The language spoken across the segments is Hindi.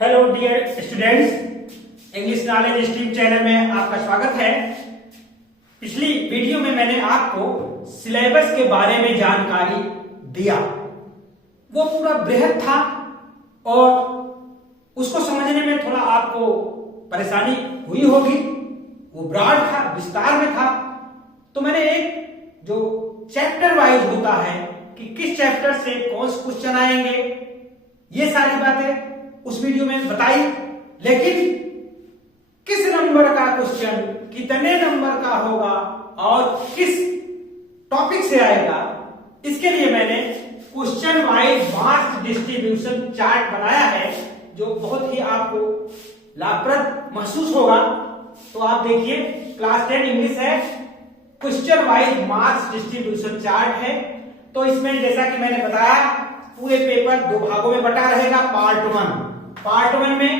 Hello dear students, English knowledge stream channel में आपका स्वागत है। पिछली वीडियो में मैंने आपको सिलेबस के बारे में जानकारी दिया। वो पूरा बृहद था और उसको समझने में थोड़ा आपको परेशानी हुई होगी। वो ब्रॉड था, विस्तार में था। तो मैंने एक जो चैप्टर वाइज होता है कि किस चैप्टर से कौन से क्वेश्चन आएंगे, ये सारी बातें उस वीडियो में बताई। लेकिन किस नंबर का क्वेश्चन कितने नंबर का होगा और किस टॉपिक से आएगा, इसके लिए मैंने question wise marks distribution chart बनाया है, जो बहुत ही आपको लाभप्रद महसूस होगा। तो आप देखिए, क्लास 10 इंग्लिश है, question wise marks distribution chart है। तो इसमें जैसा कि मैंने बताया, पूरे पेपर दो भागों में बटा रहेगा। पार्ट वन में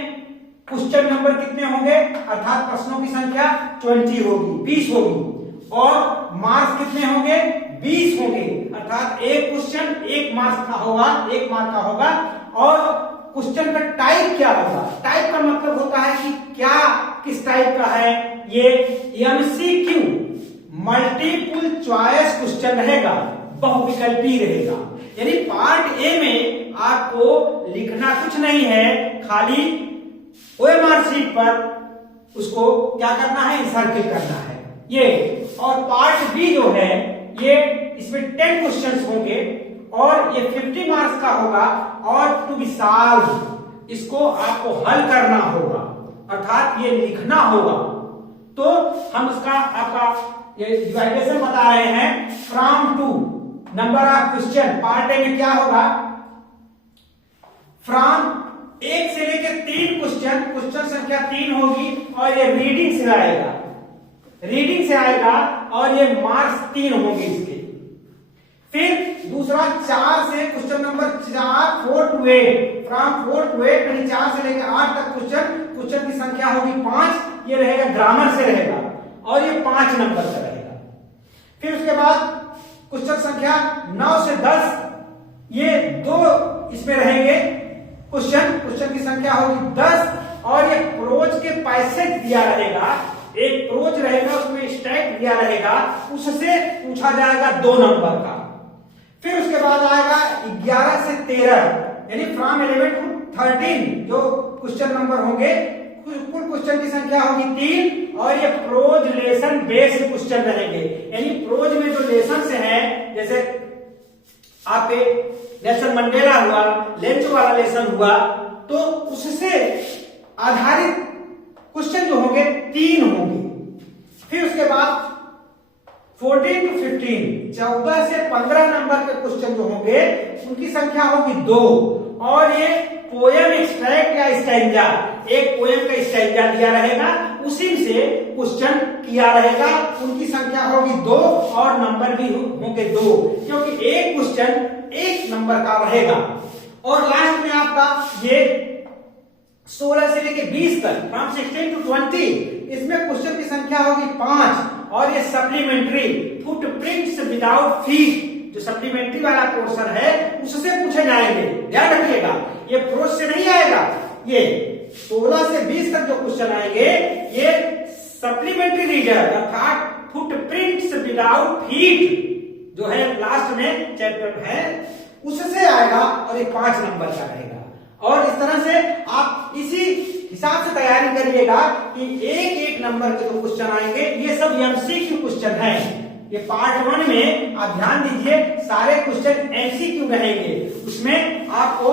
क्वेश्चन नंबर कितने होंगे, अर्थात प्रश्नों की संख्या 20 होगी, 20 होगी, और मार्क्स कितने होंगे, 20 होंगे, अर्थात एक क्वेश्चन 1 मार्क्स का होगा, 1 मार्क का होगा। और क्वेश्चन का टाइप क्या होगा, टाइप का मतलब होता है कि क्या किस टाइप का है। ये एमसीक्यू मल्टीपल चॉइस क्वेश्चन रहेगा, बहुविकल्पी रहेगा। यानी पार्ट ए में आपको लिखना कुछ नहीं है, खाली ओएमआर शीट पर उसको क्या करना है, सर्किल करना है ये। और पार्ट बी जो है, ये इसमें 10 क्वेश्चंस होंगे और ये 50 मार्क्स का होगा। और टू बी सॉल्व, इसको आपको हल करना होगा, अर्थात ये लिखना होगा। तो हम उसका आपका ये डिवाइडेशन बता रहे हैं from two number of question. Part A में क्या होगा, फ्रॉम 1 से लेकर 3 क्वेश्चन, क्वेश्चन संख्या 3 होगी और ये रीडिंग से आएगा, और ये मार्क्स 3 होंगे इसके। फिर दूसरा 4 से question number 4 4 to 8, from 4 to 8 यानी 4 से लेकर 8 तक क्वेश्चन की संख्या होगी 5। ये रहेगा ग्रामर से रहेगा और ये 5 नंबर का रहेगा। फिर उसके बाद क्वेश्चन संख्या 9 से 10, ये 2 इसमें रहेंगे क्वेश्चन की संख्या होगी 10। और ये प्रोज के पैसेज दिया रहेगा, एक प्रोज रहेगा, उसमें स्टैक दिया रहेगा, उससे पूछा जाएगा 2 नंबर का। फिर उसके बाद आएगा 11 से 13, यानी फ्रॉम 11 to 13 जो क्वेश्चन नंबर होंगे। कुल क्वेश्चन की संख्या होगी 3 और ये प्रोज लेसन बेस्ड क्वेश्चन रहेंगे। यानी प्रोज में जो लेसन से है, जैसे आपके नेल्सन मंडेला हुआ, लेंच वाला लेसन हुआ, तो उससे आधारित क्वेश्चन जो होंगे 3 होंगे। फिर उसके बाद 14 to 15, 14 से 15 नंबर के क्वेश्चन जो होंगे उनकी संख्या होगी 2। और ये पोएम एक्सट्रैक्ट या स्टैंजा, एक पोएम का स्टैंजा दिया रहेगा, उसी से क्वेश्चन किया रहेगा, उनकी संख्या होगी 2 और नंबर भी होंगे 2, क्योंकि एक क्वेश्चन 1 नंबर का रहेगा। और लास्ट में आपका ये 16 से लेकर 20 तक, फ्रॉम 16 to 20, इसमें क्वेश्चन की संख्या होगी 5। और ये सप्लीमेंट्री फुटप्रिंट्स विदाउट फीट, जो सप्लीमेंट्री वाला पोर्शन है उससे पूछे जाएंगे, ध्यान रखिएगा, ये प्रोज से नहीं आएगा। ये 16 से 20 तक जो क्वेश्चन आएंगे, ये सप्लीमेंट्री रीडर अर्थात फुटप्रिंट्स विदाउट फीट जो है लास्ट में चैप्टर है, उससे आएगा और ये 5 नंबर का रहेगा। और इस तरह से आप इसी हिसाब से तैयारी करिएगा कि एक नंबर के जो क्वेश्चन आएंगे, ये सब एमसीक्यू क्वेश्चन है। ये पार्ट 1 में आप ध्यान दीजिए, सारे क्वेश्चन एमसीक्यू रहेंगे, उसमें आपको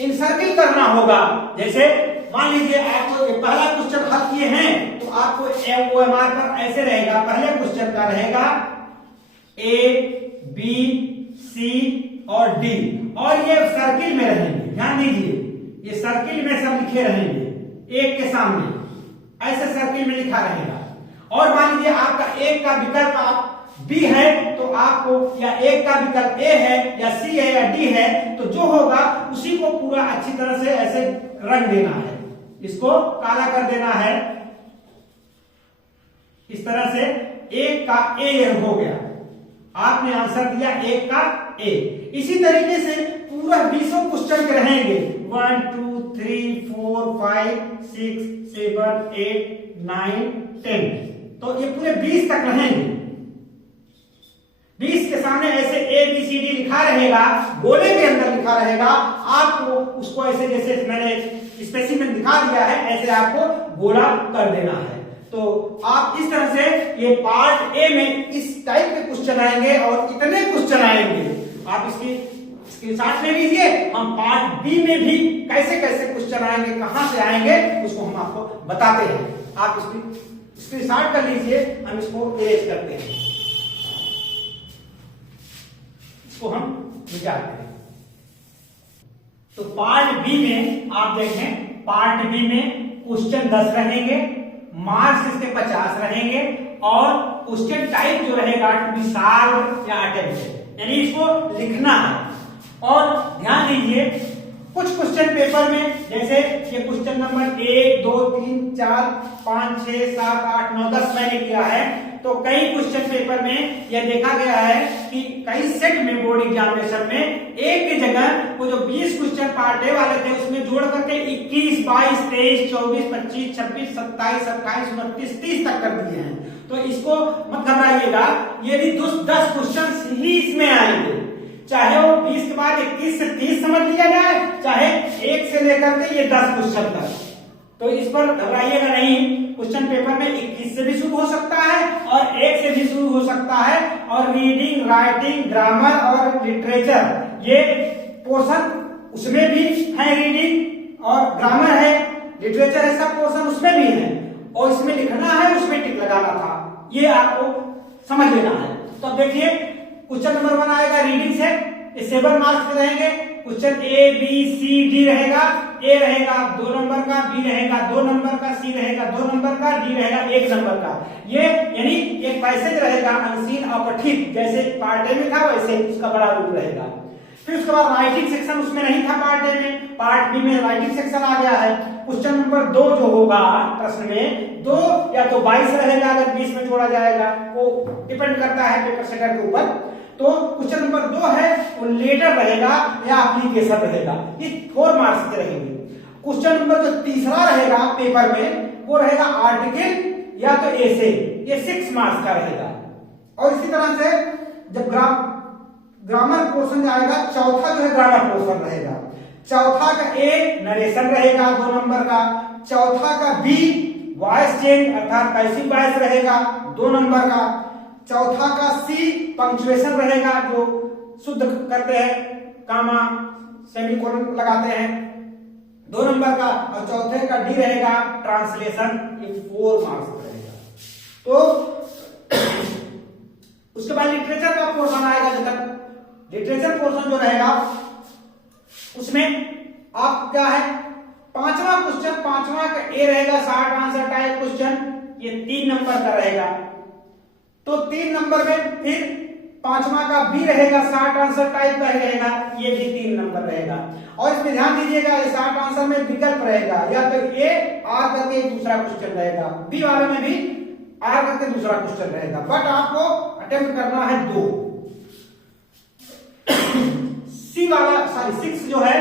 इनसर्किल करना होगा। जैसे मान लीजिए आपको पहला क्वेश्चन हल किए हैं, तो आपको ओएमआर पर ऐसे रहेगा, पहले क्वेश्चन का रहेगा A, B, C और D, और ये सर्किल में रहेंगे, ध्यान दीजिए, ये सर्किल में सब लिखे रहेंगे, एक के सामने ऐसे सर्किल में लिखा रहेगा। और मान लीजिए आपका एक का विकल्प आप B है, तो आपको या एक का विकल्प A है या C है या D है, तो जो होगा उसी को पूरा अच्छी तरह से ऐसे रंग देना है, इसको काला कर देना है। इस तरह से एक का A हो गया, आपने आंसर दिया एक का A। इसी तरीके से पूरा 20 क्वेश्चन के रहेंगे, 1 2 3 4 5 6 7 8 9 10, तो ये पूरे 20 तक रहेंगे। 20 के सामने ऐसे ए बी सी डी लिखा रहेगा, गोले के अंदर लिखा रहेगा। आपको उसको ऐसे, जैसे मैंने स्पेसिमेन दिखा दिया है, ऐसे आपको गोला कर देना है। तो आप इस तरह से ये पार्ट ए में इस टाइप के क्वेश्चन आएंगे और इतने क्वेश्चन आएंगे। आप इसकी स्क्रीनशॉट ले लीजिए। हम पार्ट बी में भी कैसे कैसे क्वेश्चन आएंगे, कहां से आएंगे, उसको हम आपको बताते हैं। आप इसकी स्क्रीनशॉट कर लीजिए, हम इसको इरेज करते हैं, इसको हम मिटाते हैं। तो पार्ट बी में आप देखें, पार्ट बी में क्वेश्चन 10 रहेंगे, मार्क्स इसके 50 रहेंगे और क्वेश्चन टाइप जो रहेगा टू बी सॉल्व्ड या अटेम्प्टेड, यानी इसको लिखना है। और ध्यान दीजिए, कुछ क्वेश्चन पेपर में, जैसे ये क्वेश्चन नंबर 1 2 3 4 5 6 7 8 9 10 मैंने किया है, तो कई क्वेश्चन पेपर में यह देखा गया है कि कई सेट में बोर्ड एग्जामिनेशन में एक की जगह वो जो 20 क्वेश्चन पार्ट ए वाले थे उसमें जोड़ करके 21 22 23 24 25 26 27 28 29 30 तक कर दिए हैं। तो इसको मत घबराइएगा, यदि 10 क्वेश्चन ही इसमें आएंगे, चाहे वो 20 के बाद 21 से 30 समझ लिया जाए, चाहे 1 से लेकर के ये 10 क्वेश्चन तक, तो इस पर घबराइएगा नहीं। क्वेश्चन पेपर में 21 से भी शुरू हो सकता है और 1 से भी शुरू हो सकता है। और रीडिंग, राइटिंग, ग्रामर और लिटरेचर, ये पोर्शन उसमें भी है, रीडिंग और ग्रामर है, लिटरेचर है, सब पोर्शन उसमें भी है। और इसमें लिखना है, उसमें टिक लगाना था, ये आपको समझ लेना है। तो अब देखिए, क्वेश्चन नंबर 1 आएगा रीडिंग से, ये 7 मार्क्स के रहेंगे। Question A B C D रहेगा, ए रहेगा 2 नंबर का, बी रहेगा 2 नंबर का, सी रहेगा 2 नंबर का, डी रहेगा 1 नंबर का। ये यानी एक पैसेज रहेगा अनसीन अपठित, जैसे पार्ट ए में था वैसे उसका बड़ा रूप रहेगा। फिर उसके बाद राइटिंग सेक्शन उसमें नहीं था पार्ट ए में, पार्ट बी में राइटिंग सेक्शन आ गया है। क्वेश्चन नंबर 2 जो होगा प्रश्न में, 2 या तो 22 रहेगा अगर 20 में जोड़ा जाएगा, वो डिपेंड करता है पेपर सेटर के ऊपर। तो क्वेश्चन नंबर 2 है वो लेटर रहेगा या एप्लीकेशन रहेगा, ये 4 मार्क्स के रहेंगे। क्वेश्चन नंबर जो तीसरा रहेगा पेपर में वो रहेगा आर्टिकल या तो एसे, ये 6 मार्क्स का रहेगा। और इसी तरह से जब ग्रामर पोर्शन आएगा, चौथा जो है ग्रामर पोर्शन रहेगा। चौथा का ए नरेशन रहेगा 2 नंबर का, चौथा का बी वॉइस चेंज अर्थात पैसिव वॉइस रहेगा 2 नंबर का, चौथा का सी पंक्चुएशन रहेगा जो शुद्ध करते हैं, कामा सेमीकोलन लगाते हैं 2 नंबर का, और चौथे का डी रहेगा ट्रांसलेशन, ये 4 मार्क्स रहेगा। तो उसके बाद लिटरेचर का पोर्शन आएगा, जब तक लिटरेचर पोर्शन जो रहेगा उसमें आप क्या है, 5वां क्वेश्चन, 5वां का ए रहेगा शॉर्ट आंसर टाइप क्वेश्चन, ये 3 नंबर का रहेगा। तो 3 नंबर में फिर 5वां का बी रहेगा शॉर्ट आंसर टाइप का ही रहेगा, ये भी 3 नंबर रहेगा। और इसमें ध्यान दीजिएगा, ये शॉर्ट आंसर में विकल्प रहेगा, या तो ए आर करके दूसरा क्वेश्चन रहेगा, बी वाले में भी आर करके दूसरा क्वेश्चन रहेगा, बट आपको अटेम्प्ट करना है 2। सी वाला सॉरी 6 जो है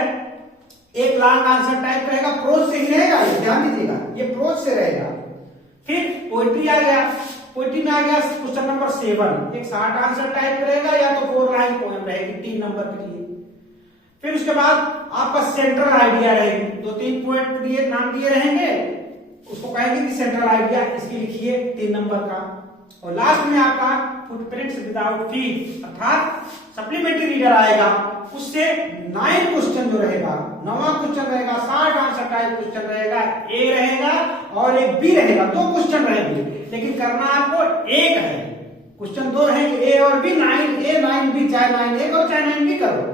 एक लॉन्ग आंसर टाइप रहेगा, प्रोज से ही रहेगा, ध्यान दीजिएगा ये प्रोज से रहेगा। फिर पोएट्री आ गया, पोएट्री में आ गया क्वेश्चन नंबर 7, एक शॉर्ट आंसर टाइप रहेगा या तो 4 लाइन पोएम रहेगी 3 नंबर के लिए। फिर उसके बाद आपका सेंट्रल आइडिया रहेगी, 2-3 पॉइंट दिए नाम दिए रहेंगे, उसको कहेंगे कि सेंट्रल आइडिया इसकी लिखिए 3 नंबर का। और लास्ट में आपका फुटप्रिंट्स विदाउट फीड अर्थात सप्लीमेंट्री रीडर आएगा, उससे 9 क्वेश्चन जो रहेगा, 9वां क्वेश्चन रहेगा शॉर्ट आंसर टाइप क्वेश्चन रहेगा, ए रहेगा और एक बी रहेगा, 2 क्वेश्चन रहेंगे, लेकिन करना आपको एक है, क्वेश्चन 2 रहेंगे ए और बी, 9 ए 9 बी, चाहे 9 ए और चाहे 9 बी करो,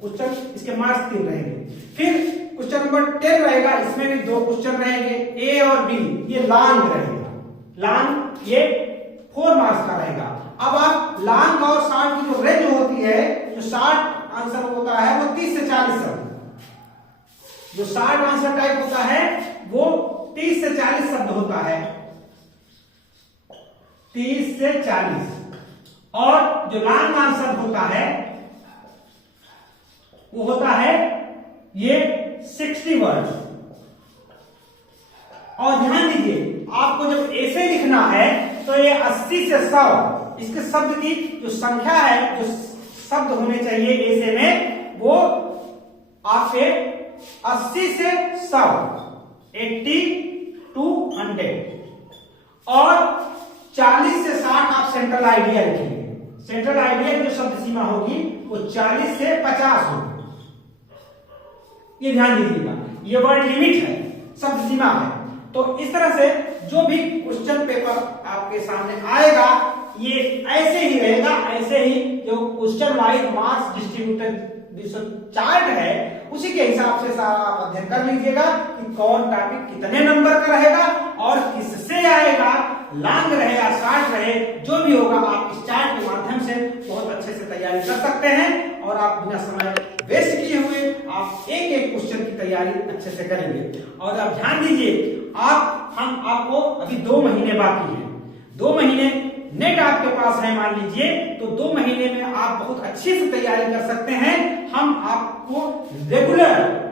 क्वेश्चन इसके मार्क्स 3 रहेंगे। फिर क्वेश्चन नंबर 10 रहेगा, इसमें भी 2 क्वेश्चन रहेंगे ए और बी, ये लॉन्ग रहेगा, लॉन्ग ये 4 मार्क्स का रहेगा। अब आप लॉन्ग और शॉर्ट की जो रेंज होती है, जो शॉर्ट आंसर होता है वो 30 से 40 शब्द, जो शॉर्ट आंसर टाइप होता है वो 30 से 40 शब्द होता है, 30 से 40, और जो लॉन्ग आंसर होता है वो होता है ये 60 वर्ड। और ध्यान दीजिए, आपको जब ऐसे लिखना है तो ये 80 से 100 इसके शब्द की जो संख्या है, जो शब्द होने चाहिए ऐसे में, वो आपके 80 से 100, 80 to 100 और 40 से 60 आप सेंट्रल आइडिया लिखेंगे। सेंट्रल आइडिया की जो शब्द सीमा होगी वो 40 से 50 होगी। ये ध्यान दीजिएगा, ये वर्ड लिमिट है, शब्द सीमा है। तो इस तरह से जो भी क्वेश्चन पेपर आपके सामने आएगा ये ऐसे ही रहेगा, ऐसे ही जो क्वेश्चन वाइज मार्क्स डिस्ट्रीब्यूटेड जो चार्ट है उसी के हिसाब से सारा आप अध्ययन कर लीजिएगा कि कौन टॉपिक कितने नंबर का रहेगा और किससे आएगा, लॉन्ग रहे या शॉर्ट रहे, जो भी होगा आप इस चार्ट के माध्यम से बहुत अच्छे से तैयारी कर सकते हैं और आप बिना समय वेस्ट किए हुए आप एक एक क्वेश्चन की तैयारी अच्छे से करेंगे। और आप ध्यान दीजिए, हम आपको अभी 2 महीने बाकी है, 2 महीने नेट आपके पास है मान लीजिए, तो 2 महीने में आप बहुत अच्छे से तैयारी कर सकते हैं। हम आपको रेगुलर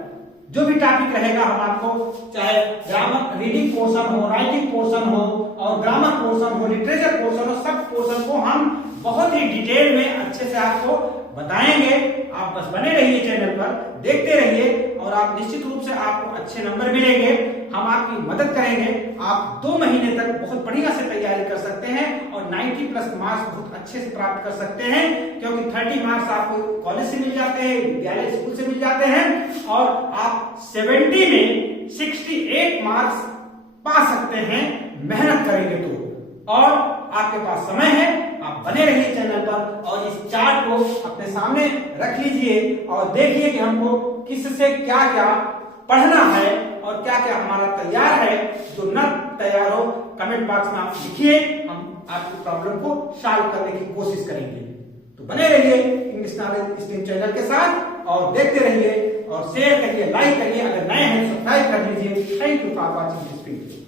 जो भी टॉपिक रहेगा हम आपको, चाहे ग्रामर रीडिंग पोर्शन हो, राइटिंग पोर्शन हो और ग्रामर पोर्शन हो, लिटरेचर पोर्शन हो, सब पोर्शन को हम बहुत ही डिटेल में अच्छे से आपको बताएंगे। आप बस बने रहिए चैनल पर, देखते रहिए और आप निश्चित रूप से आपको अच्छे नंबर मिलेंगे। हम आपकी मदद करेंगे, आप 2 महीने तक बहुत बढ़िया से तैयारी कर सकते हैं और 90+ मार्क्स बहुत अच्छे से प्राप्त कर सकते हैं, क्योंकि 30 मार्क्स आपको कॉलेज से मिल जाते हैं, विद्यालय स्कूल से मिल जाते हैं और आप 70 में 68 मार्क्स पा सकते हैं मेहनत करेंगे तो। और आपके पास समय है, आप बने रहिए चैनल पर और इस चार्ट को अपने सामने रख लीजिए और देखिए कि हमको किससे क्या क्या पढ़ना है और क्या क्या हमारा तैयार है। जो न तैयार हो कमेंट बॉक्स में आप लिखिए, हम आपकी प्रॉब्लम को सॉल्व करने की कोशिश करेंगे। तो बने रहिए इंग्लिश नॉलेज स्ट्रीम चैनल के साथ और देखते रहिए और शेयर करिए, लाइक करिए, अगर नए हैं सब्सक्राइब कर लीजिए। Thank you for watching this video.